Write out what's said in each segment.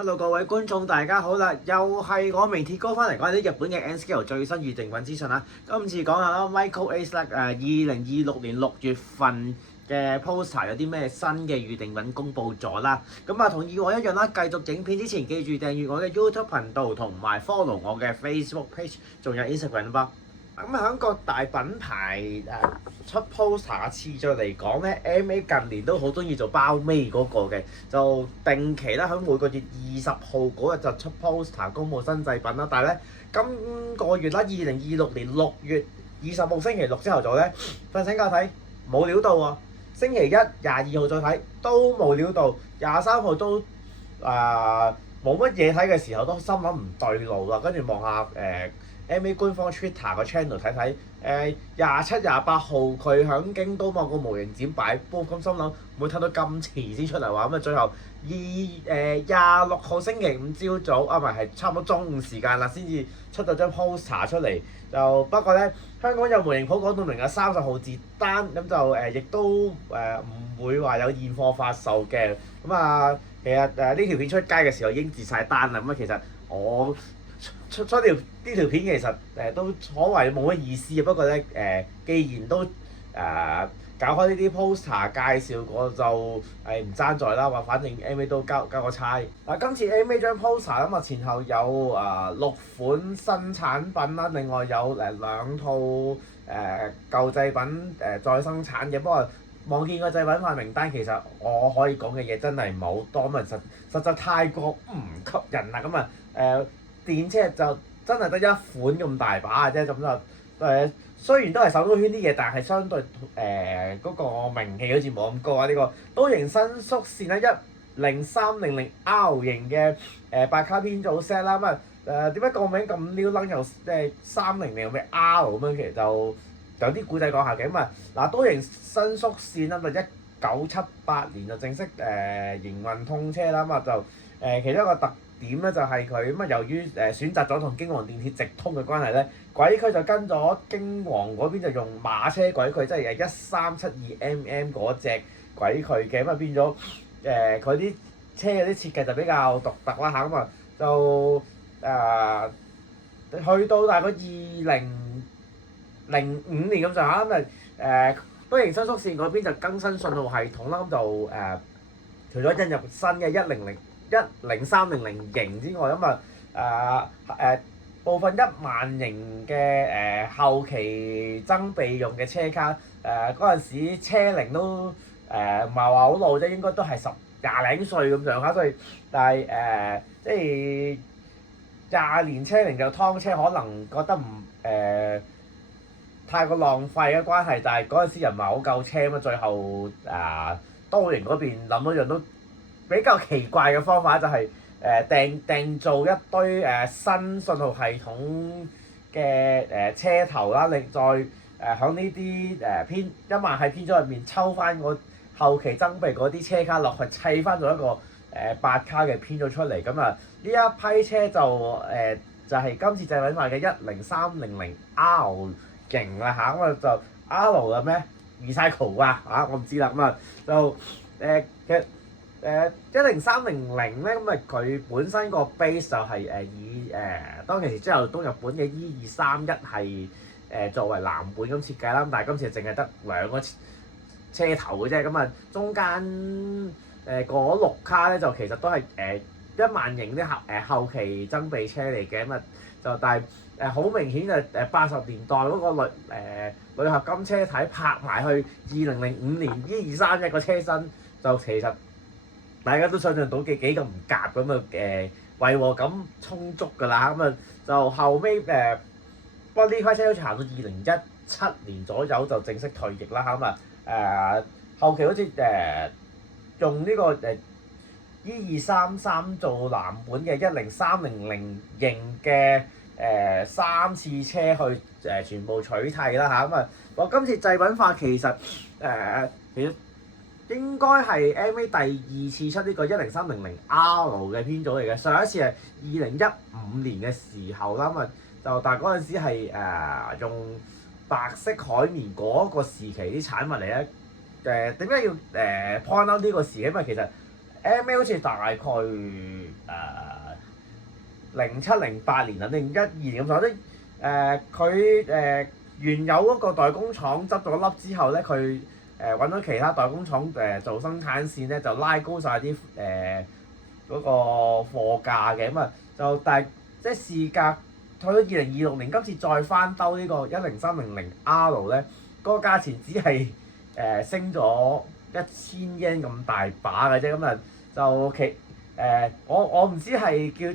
Hello 各位觀眾，大家好啦！又係我明鐵哥翻嚟講啲日本嘅 N-Scale 最新預定品資訊啦。今次講下啦，Michael Ace 啦2026年6月份嘅 poster 有啲咩新嘅預定品公佈咗啦。咁啊，同以往一樣啦，繼續影片之前記住訂閱我嘅 YouTube 頻道同埋 follow 我嘅 Facebook page，仲有 Instagram 噃。咁喺各大品牌出 poster 嘅次序嚟講咧，MA 近年都好中意做包尾嗰個嘅，就定期啦喺每個月20號嗰日就出 poster 公佈新製品啦。但係咧，今個月啦2026年6月20號星期六朝頭早咧，瞓醒覺睇冇料到喎。星期一22號再睇都冇料到，23號都冇乜嘢睇嘅時候都心諗唔對路啦，跟住望下MA 官方 Twitter 個 channel 睇睇，27、28號佢響京都某個模型展擺波，咁心諗唔會睇到咁遲先出嚟話，咁啊最後26號星期五朝早唔係差唔多中午時間啦，先至出咗張 poster 出嚟。就不過咧，香港有模型鋪講到明有30號截單，咁就亦都唔會話有現貨發售嘅。咁啊，其實呢條片出街嘅時候已經截晒單啦。咁啊，其實我出呢條片其實都所謂冇乜意思啊。不過咧既然都搞開呢啲 poster 介紹過，就唔爭在啦。話反正 MA 都交個差。今次 MA 張 poster 咁啊，前後有6款新產品啦，另外有2套舊製品再生產嘅。不過望見個製品化名單，其實我可以講嘅嘢真係唔係好多，咁啊實在太過唔吸引啦。咁啊電車就真係得一款咁大把嘅啫，咁就雖然都係手工圈啲嘢，但係相對嗰個名氣好似冇咁高啊。呢個刀型伸縮線啦，10300R 型嘅8卡編組 set 啦。咁啊點解個名咁撩楞又300嘅 R 咁樣？其實就有啲古仔講下嘅。咁啊刀型伸縮線啦，就1978年就正式營運通車啦。咁啊就其中一個特點咧就係佢咁啊，由於選擇咗同京王電鐵直通嘅關係咧，軌距就跟咗京王嗰邊就用馬車軌距，即係1372mm 嗰隻軌距嘅。咁啊變咗佢啲車嗰啲設計就比較獨特啦嚇。咁啊就去到大概2005年咁上下，咁刀型伸縮線嗰邊就更新信號系統啦。咁就除咗引入新嘅10300型之外，咁部分10000型嘅後期增備用嘅車卡，嗰陣時車齡都唔係話好老啫，應該都係20零歲咁上下，所以但係即係20年車齡就劏車，可能覺得唔太過浪費嘅關係，但係嗰陣時又唔係好夠車咁啊。最後刀型嗰邊諗咗樣都比較奇怪嘅方法，就係訂做一堆新信號系統嘅車頭啦，另再響呢啲10000系編組入面抽翻個後期增備嗰啲車卡落去，砌翻咗一個8卡嘅編組出嚟。咁啊呢一批車就係今次製品化嘅10300R 型啦嚇。咁啊就 R 嘅咩 recycle 啊我唔知啦。咁啊就其實10300咧，咁啊佢本身個 base 就係以當其時之後東日本嘅 E231係作為藍本咁設計啦。咁但係今次淨係得2個車頭嘅啫。咁啊中間嗰6卡咧就其實都係10000型啲後期增備車嚟嘅。咁啊就但係好明顯就80年代嗰個鋁合金車體拍埋去2005年 E231個車身，就其實大家都想象到幾咁唔夾咁啊違和感充足㗎啦。咁啊就後尾不過呢批車好似行到2017年左右就正式退役啦。咁啊後期好似用呢個E233做藍本嘅10300型嘅3次車去全部取替啦嚇。咁啊我今次製品化其實應該係 MA 第2次出呢個10300R 嘅編組嚟嘅。上一次係2015年嘅時候啦。咁啊就但係嗰陣時係用白色海綿嗰個時期啲產物嚟咧。點解要point out呢個時期？因為其實 MA 好似大概07、08年啊，定12年咁上下，佢原有嗰個代工廠執咗笠之後咧，佢揾咗其他代工廠做生產線咧，就拉高晒啲嗰個貨價嘅，咁啊即係事隔去到2026年，今次再翻兜呢個10300R 咧，嗰個價錢只係升咗1000 yen 咁大把嘅啫，咁啊我唔知係叫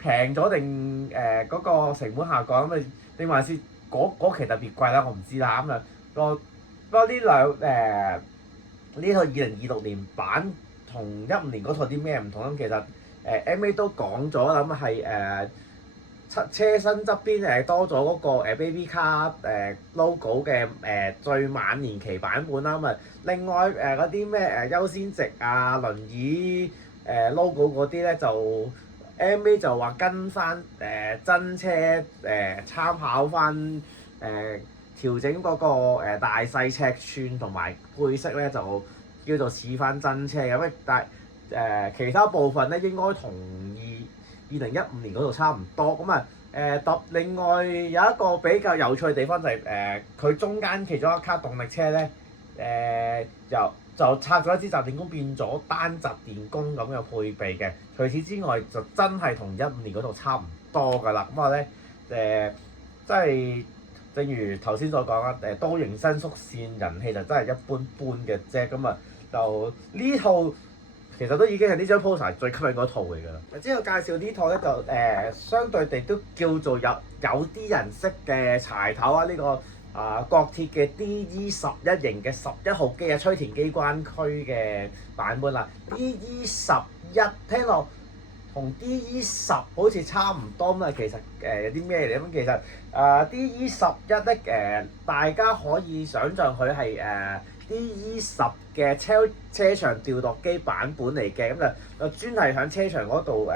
平咗定嗰個成本下降咁啊，定還是嗰期特別貴啦，我唔知啦，咁啊不過呢套2026年版同15年嗰套啲咩唔同咁，其實MA 都講咗啦，咁係車身側邊多咗嗰個Baby Car logo 嘅最晚年期版本啦，咁啊另外嗰啲咩優先席啊、輪椅logo 嗰啲咧就 MA 就話跟翻真車參考翻調整嗰個大細尺寸同埋配色咧，就叫做似翻真車咁，但係其他部分咧應該同2015年嗰度差唔多咁啊。另外有一個比較有趣嘅地方就係佢中間其中一卡動力車咧就拆咗一支集電弓變咗單集電弓咁嘅配備嘅。除此之外就真係同15年嗰度差唔多㗎啦。咁啊咧即係正如頭先所講啦，多型伸縮線人氣就真係一般般嘅啫。咁啊就呢套其實都已經係呢張 poster 最吸引嗰套嚟㗎啦。之後介紹呢套咧就相對地都叫做有啲人識嘅柴頭啊，呢個國鐵嘅 DE11型嘅11號機啊，吹田機關區嘅版本啦。DE11聽落同 DE10好似差唔多咁啊，其實有啲咩嚟咁？其實DE11咧大家可以想像佢係DE10嘅車場調度機版本嚟嘅，咁就專係喺車場嗰度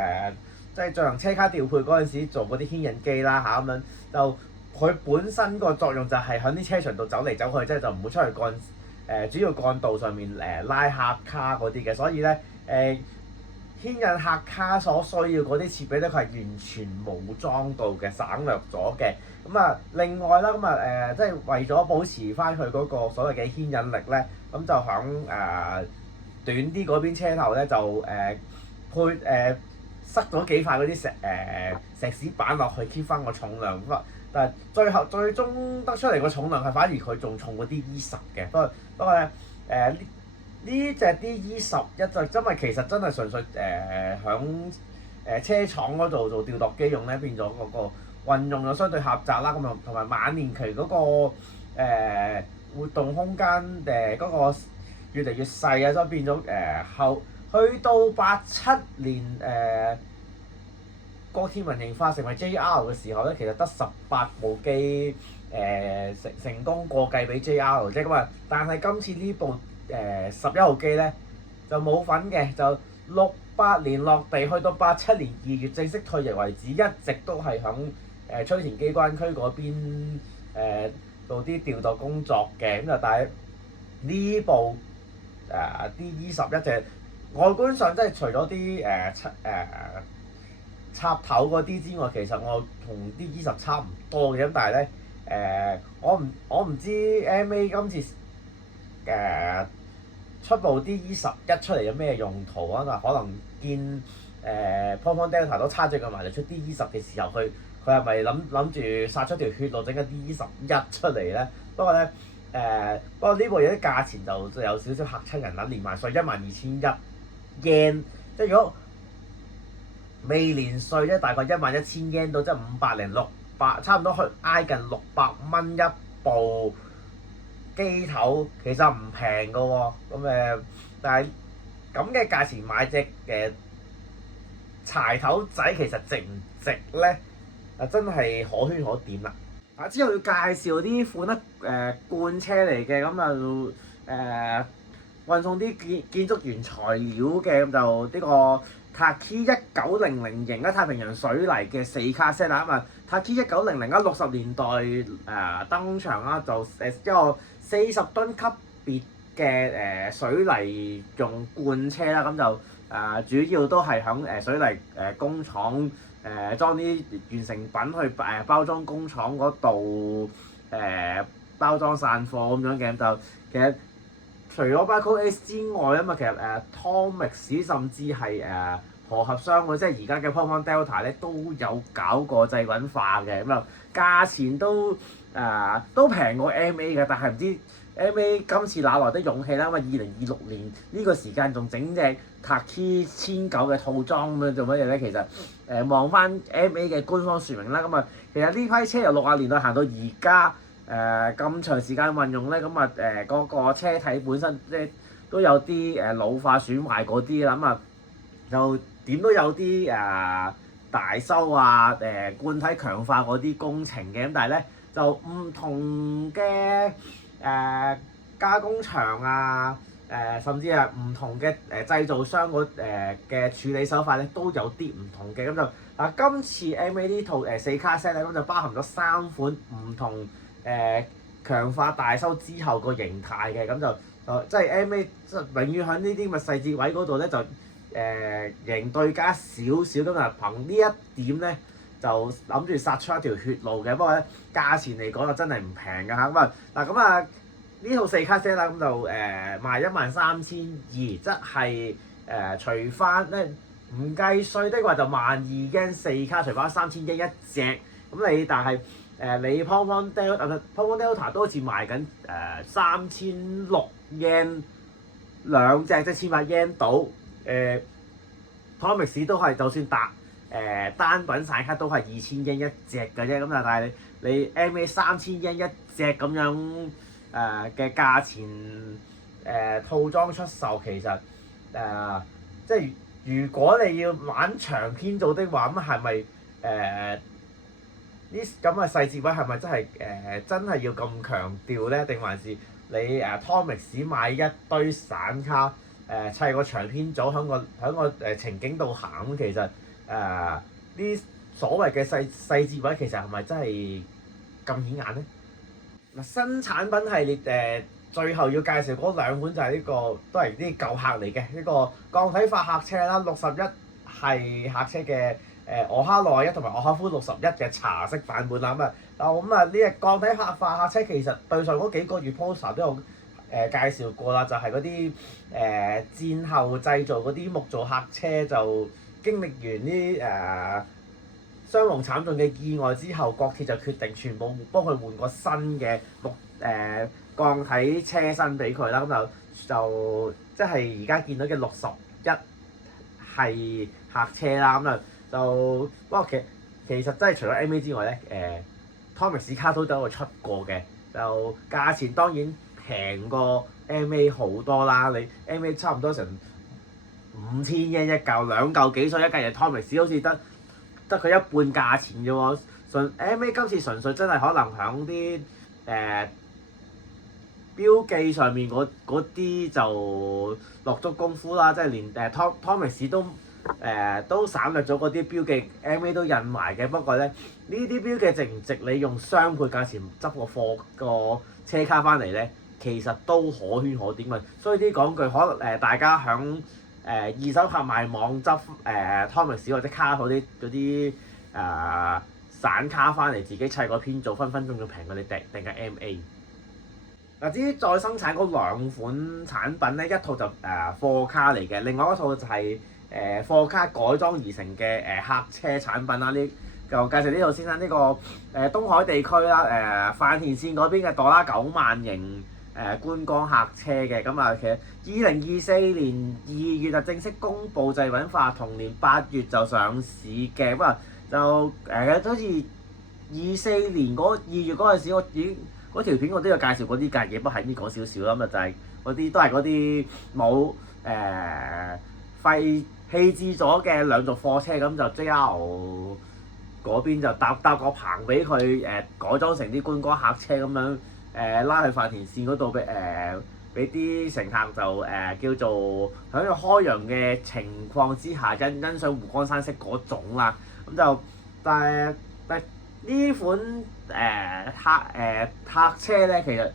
即係進行車卡調配嗰陣時做嗰啲牽引機啦嚇，咁樣就佢本身個作用就係喺啲車場度走嚟走去，即係就唔會出去主要幹道上面拉客卡嗰啲嘅，所以咧牽引客卡所需要嗰啲設備咧，佢係完全冇裝到嘅，省略咗嘅。咁啊，另外啦，咁啊即係為咗保持翻佢嗰個所謂嘅牽引力咧，咁就響短啲嗰邊車頭咧就塞咗幾塊嗰啲石屎板落去 keep 翻個重量。但係最終得出嚟個重量係反而佢仲重過 DE10嘅。不過咧呢隻 DE11就因為其實真係純粹響車廠嗰度做調度機用咧，變咗嗰個運用就相對狹窄啦。咁同埋晚年期嗰個活動空間嗰個越嚟越細啊，所以變咗後去到87年國鐵民營化成為 JR 嘅時候咧，其實得18部機成功過繼俾 JR 啫。咁啊，但係今次呢部11號機咧就冇份嘅，就68年落地，去到87年2月正式退役為止，一直都係響吹田機關區嗰邊做啲調度工作嘅。咁就但係呢部DE11就外觀上真係除咗啲插頭嗰啲之外，其實我同 DE10差唔多嘅。咁但係咧我唔知 MA 今次出部 DE11出嚟有咩用途啊？但可能見Proton Delta 都差咗咁埋嚟出 DE10嘅時候，佢係咪諗住殺出條血路整緊 DE11出嚟咧？不過呢部嘢啲價錢就有少少嚇親人啦，連埋稅12100 yen， 即係如果未連稅咧，大概11000 yen 到，即係500-600，差唔多去挨近600蚊一部機頭，其實唔平㗎喎。咁但係咁嘅價錢買隻柴頭仔，其實值唔值咧？真係可圈可點啦。之後要介紹啲款罐車嚟嘅，咁運送啲建築原材料嘅，咁就呢個 Taki 1900型太平洋水泥嘅4卡 set 啦。Taki 190060年代登場啦，就一個40噸級別嘅水泥用罐車啦，咁就主要都係響水泥工廠裝啲完成品去包裝工廠嗰度包裝散貨咁樣嘅。就其實除咗 Michael Ace 之外啊嘛，其實Tomix 甚至係河合商會，即係而家嘅 Pop Delta 咧都有搞過製品化嘅，咁就價錢都平過 MA 嘅，但係唔知 MA 今次哪來的勇氣啦？因為2026年呢個時間仲整隻 Khaki 1900嘅套裝咁樣做乜嘢咧？其實望翻 MA 嘅官方説明啦，咁其實呢批車由60年代行到而家咁長時間運用咧，咁嗰個車體本身即係都有啲老化損壞嗰啲啦，咁就點都有啲大修罐體強化嗰啲工程嘅，咁但係咧就唔同嘅加工場甚至係唔同嘅製造商嘅處理手法咧都有啲唔同嘅，咁就今次 MA 呢套4卡 set 咧，咁就包含咗3款唔同強化大修之後個形態嘅，咁就即係 MA 永遠喺呢啲咁嘅細節位嗰度咧就型對加少少，咁啊憑呢一點咧就諗住殺出一條血路嘅。不過咧價錢嚟講就真係唔平㗎嚇。咁呢套4卡 set 啦，咁就賣13200，即係除翻咧唔計稅的話就120004卡，除翻3000一隻。咁但係你 Pop Delta 都好似賣緊3600兩隻，即係1800到。Tomix 都係就算單品散卡都係2000一隻嘅啫。咁但係你 MA 3000一隻咁樣嘅價錢套裝出售，其實即係如果你要玩長篇做的話，咁係咪呢咁嘅細節位係咪真係要咁強調咧？定還是你Tomix 買一堆散卡砌個長篇組喺個情景度行？其實呢所謂嘅細節位其實係咪真係咁顯眼咧？嗱，新產品系列最後要介紹嗰2款就係都係啲舊客嚟嘅，呢個鋼體化客車啦，61係客車嘅俄哈內1同埋俄哈夫61嘅茶色版本啦。呢隻鋼體化客車其實對上嗰幾個月 poster 都有介紹過啦，就係嗰啲戰後製造嗰啲木造客車，就經歷完啲傷亡慘重嘅意外之後，國鐵就決定全部幫佢換個新嘅鋼體車身俾佢啦。咁就即係而家見到嘅61係客車啦。不過其實真係除咗 MA 之外咧，Tomix 卡都有出過嘅，就價錢當然平過 MA 好多啦。你 MA 差唔多成5000一嚿，2嚿幾水一嚿，嘢 Tomix 好似得佢一半價錢啫喎。MA 今次純粹真係可能響啲標記上面嗰啲就落足功夫啦，即係連Tomix 都省略咗嗰啲標記 ，MA 都印埋嘅。不過咧，呢啲標記值唔值你用雙倍價錢執個車卡翻嚟咧？其實都可圈可點嘅。所以啲講句，可能大家響二手拍賣網執Tomix 或者卡好啲嗰啲散卡翻嚟，自己砌個編組，分分鐘要平過你訂嘅 MA。至於再生產嗰2款產品咧，一套就貨卡嚟嘅，另外一套就係貨卡改裝而成嘅客車產品啦。就介紹呢套先啦，呢個東海地區啦，飯田線嗰邊嘅朵拉90000型觀光客車嘅。其實2024年2月就正式公布製品化，同年8月就上市嘅。就好似24年2月嗰陣時，我已經嗰條片我都有介紹過啲架嘢，不過喺呢講少少啦。就係嗰啲冇廢棄置咗嘅兩軸貨車，咁就 JR 嗰邊就搭個棚俾佢改裝成啲觀光客車咁樣拉去飯田線嗰度俾啲乘客就叫做喺個開陽嘅情況之下欣賞湖光山色嗰種啦。但係呢款客車咧，其實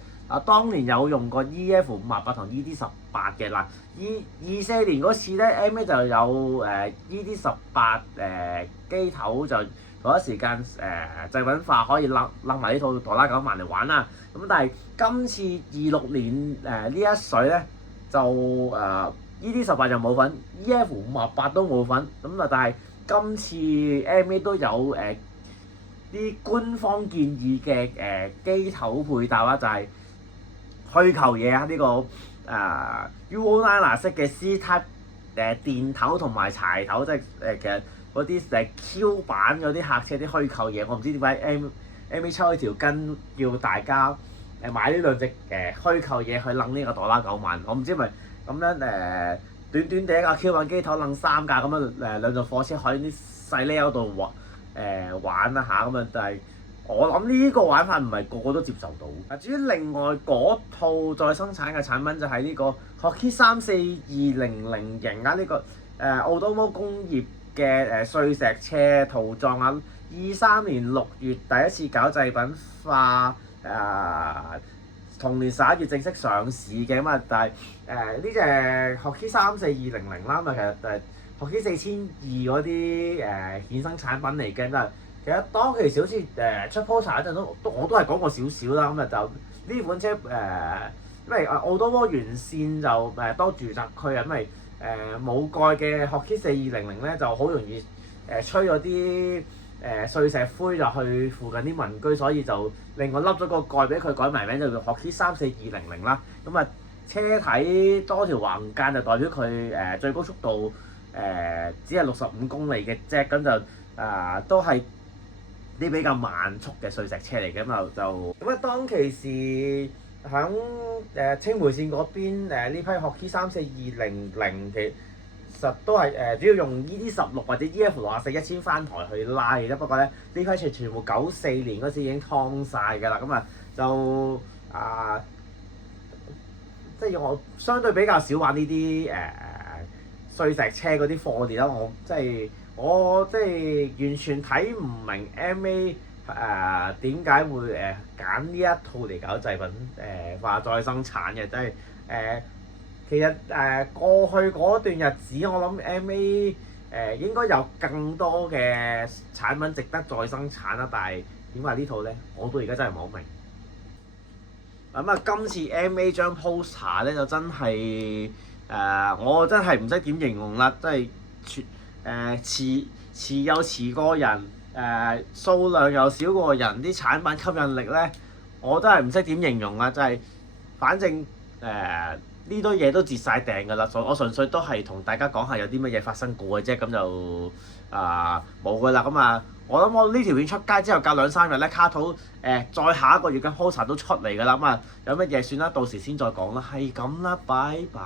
當年有用過 EF58同 ED18 嘅嗱。24年嗰次咧 ，MA 就有ED18機頭就同一時間製品化，可以擸埋呢套哆啦9萬嚟玩啦。咁但係今次26年呢一水咧就ED18就冇份 ，EF58都冇份。咁啊，但係今次 MA 都有啲官方建議嘅機頭配搭啦，就係虛構嘢啊！呢個UO9 式嘅 C Type 電頭同埋柴頭，即係其實嗰啲Q 版嗰啲客車啲虛構嘢，我唔知點解 MA 抽咗條筋叫大家買呢兩隻虛構嘢去擸呢個哆啦9萬，我唔知係咪咁樣短短地一架 Q 版機頭擸3架咁樣兩座貨車喺啲細 layout 度玩啦嚇，咁啊但係我諗呢個玩法唔係個個都接受到。至於另外嗰套再生產嘅產品就係呢個 Hockey 34200型啊，呢個奧多摩工業嘅碎石車塗裝啊，23年6月第一次搞製品化，同年11月正式上市嘅咁啊，但係呢隻 Hockey 34200啦，咁啊其實Hockey 4200嗰啲衍生產品嚟嘅，咁其實當其時好似出 poster 嗰陣我都係講過少少啦，咁啊就呢款車因為奧多摩沿線就多住宅區啊，因為冇蓋嘅 Hockey 4200咧就好容易吹咗啲碎石灰就去附近啲民居，所以就另外笠咗個蓋俾佢改埋名，就叫 Hockey 34200啦。咁啊車體多條橫間就代表佢最高速度只係65公里嘅啫，咁就都係啲比較慢速嘅碎石車嚟嘅，咁啊當其時喺青梅線嗰邊呢批 Hockey 34200其實都係主要用 ED16或者 EF64 1000翻台去拉嘅啫，不過咧呢批車全部94年嗰時已經劏晒㗎啦，咁啊就即係我相對比較少玩呢啲碎石車嗰啲貨列啦，我即係完全睇唔明 MA 點解會揀呢一套嚟搞製品化再生產嘅，即係其實過去嗰段日子我諗 MA 應該有更多嘅產品值得再生產啦，但係點解呢套咧我到而家真係唔係好明。咁啊，今次 MA 張 poster 咧就真係我真係唔識點形容啦，即係遲又遲過人，數量又少過人，啲產品吸引力咧，我真係唔識點形容啦，即係反正呢堆嘢都截晒訂㗎啦，我純粹都係同大家講下有啲乜嘢發生過嘅啫，咁就冇㗎啦，咁啊我諗我呢條片出街之後隔2-3日咧，卡圖再下一個月嘅 poster 都出嚟㗎啦，咁啊有乜嘢算啦，到時先再講啦，係咁啦，拜拜。